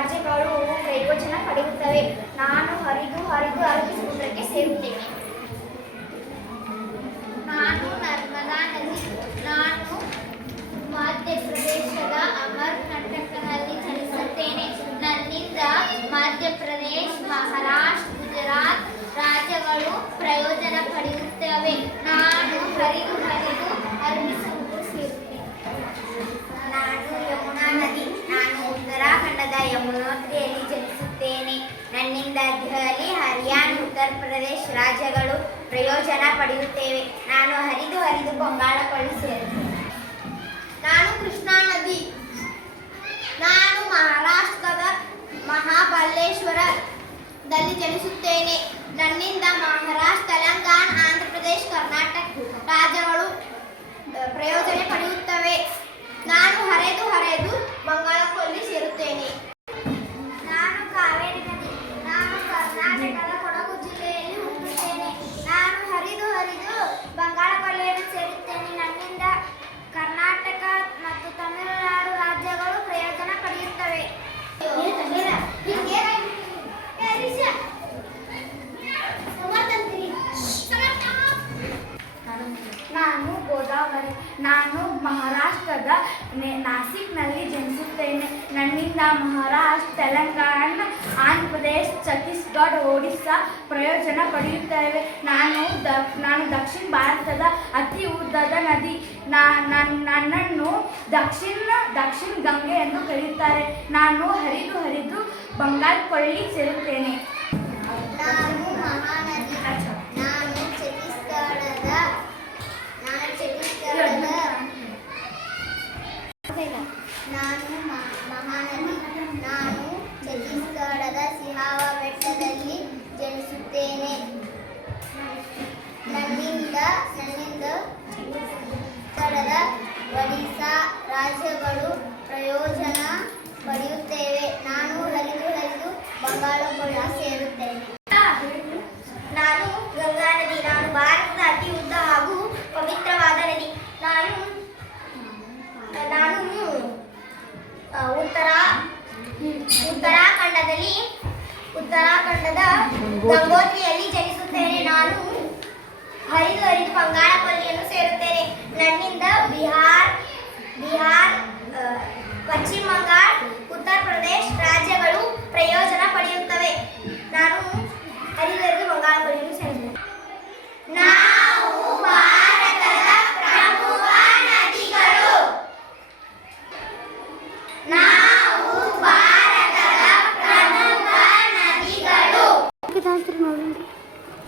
ರಾಜ್ಯಗಳು ಪ್ರಯೋಜನ ಪಡೆಯುತ್ತವೆ. ನಾನು ಹರಿದು ಹರಿದು ಅರಬ್ಬಿ ಸಮುದ್ರಕ್ಕೆ ಸೇರುತ್ತೇನೆ. ನಾನು ನರ್ಮದಾ ನದಿ. ನಾನು ಮಧ್ಯಪ್ರದೇಶದ ಅಮರ್ಕಂಟಕನಲ್ಲಿ ಚಲಿಸುತ್ತೇನೆ. ನನ್ನಿಂದ ಮಧ್ಯಪ್ರದೇಶ, ಮಹಾರಾಷ್ಟ್ರ, ಗುಜರಾತ್ ರಾಜ್ಯಗಳು ಪ್ರಯೋಜನ ಪಡೆಯುತ್ತವೆ. ನಾನು ಹರಿದು ಹರಿದು ಅರಬ್ಬಿ ಸಮುದ್ರ ಸೇರುತ್ತೇನೆ. ನಾನು ಯಮುನಾ ನದಿ. ನಾನು ಉತ್ತರಾಖಂಡದ ಯಮುನೋತ್ರಿಯಲ್ಲಿ ಜನಿಸುತ್ತೇನೆ. ನನ್ನಿಂದ ದೆಹಲಿ, ಹರಿಯಾಣ, ಉತ್ತರ ಪ್ರದೇಶ ರಾಜ್ಯಗಳು ಪ್ರಯೋಜನ ಪಡೆಯುತ್ತೇವೆ. ನಾನು ಹರಿದು ಹರಿದು ಬಂಗಾಳ ಕೊಲ್ಲಿ ಸೇರುತ್ತೇನೆ. ನಾನು ಕೃಷ್ಣಾ ನದಿ. ನಾನು ಮಹಾರಾಷ್ಟ್ರದ ಮಹಾಬಲೇಶ್ವರದಲ್ಲಿ ಜನಿಸುತ್ತೇನೆ. ನನ್ನಿಂದ ಮಹಾರಾಷ್ಟ್ರ, ತೆಲಂಗಾಣ, ಆಂಧ್ರ ಪ್ರದೇಶ, ಕರ್ನಾಟಕ ರಾಜ್ಯಗಳು ಪ್ರಯೋಜನ ಪಡೆಯುತ್ತವೆ. ನಾನು ಹರಿದು ಹರಿದು ಬಂಗಾಳ ಕೊಲ್ಲಿ ಸೇರುತ್ತೇನೆ. ನಾನು ಕಾವೇರಿ ನದಿ. ನಾನು ಕರ್ನಾಟಕದ ಕೊಡಗು ಜಿಲ್ಲೆಯಲ್ಲಿ ಹುಟ್ಟುತ್ತೇನೆ. ನಾನು ಹರಿದು ಹರಿದು ಬಂಗಾಳ ಕೊಲ್ಲಿಯನ್ನು ಸೇರುತ್ತೇನೆ. ನನ್ನಿಂದ ಕರ್ನಾಟಕ ಮತ್ತು ತಮಿಳುನಾಡು ರಾಜ್ಯಗಳು ಪ್ರಯೋಜನ ಪಡೆಯುತ್ತವೆ. ನಾನು ಗೋದಾವರಿ. ನಾನು ಮಹಾರಾಷ್ಟ್ರದ ನಾಸಿಕ್ನಲ್ಲಿ ಜನಿಸುತ್ತೇನೆ. ನನ್ನಿಂದ ಮಹಾರಾಷ್ಟ್ರ, ತೆಲಂಗಾಣ, ಆಂಧ್ರ ಪ್ರದೇಶ, ಛತ್ತೀಸ್ಗಢ, ಒಡಿಸ್ಸಾ ಪ್ರಯೋಜನ ಪಡೆಯುತ್ತೇವೆ. ನಾನು ದಕ್ಷಿಣ ಭಾರತದ ಅತಿ ಉದ್ದದ ನದಿ. ನನ್ನನ್ನು ದಕ್ಷಿಣ ಗಂಗೆ ಎಂದು ಕರೆಯುತ್ತಾರೆ. ನಾನು ಹರಿದು ಹರಿದು ಬಂಗಾಳ ಕೊಲ್ಲಿ ಸೇರುತ್ತೇನೆ. ನಾನು ಮಹಾನದಿ. ನಾನು ಛತ್ತೀಸ್ಗಢದ ಮಹಾನದಿ. ನಾನು ಛತ್ತೀಸ್ಗಢದ ಸಿಹಾವಾ ಬೆಟ್ಟದಲ್ಲಿ ಜನಿಸುತ್ತೇನೆ. ನನ್ನಿಂದ ಛತ್ತೀಸ್ಗಢದ ಒಡಿಶಾ ರಾಜ್ಯಗಳು ಪ್ರಯೋಜನ ಪಡೆಯುತ್ತೇವೆ. ನಾನು ಹರಿದು ಹರಿದು ಬಂಗಾಳ ಕೊಲ್ಲಿ ಸೇರುತ್ತೇನೆ. ನಾನು ಗಂಗಾ ನದಿ. ನಾನು ಭಾರತದ ಅತಿ ಉದ್ದ ಹಾಗೂ ಪವಿತ್ರವಾದ ನದಿ. ನಾನು ಉತ್ತರಾಖಂಡದ ಗಂಗೋತ್ರಿಯಲ್ಲಿ ಜನಿಸುತ್ತೇನೆ. ನಾನು ಹರಿದು ಹರಿದು ಬಂಗಾಳ ಕೊಲ್ಲಿಯನ್ನು ಸೇರುತ್ತೇನೆ.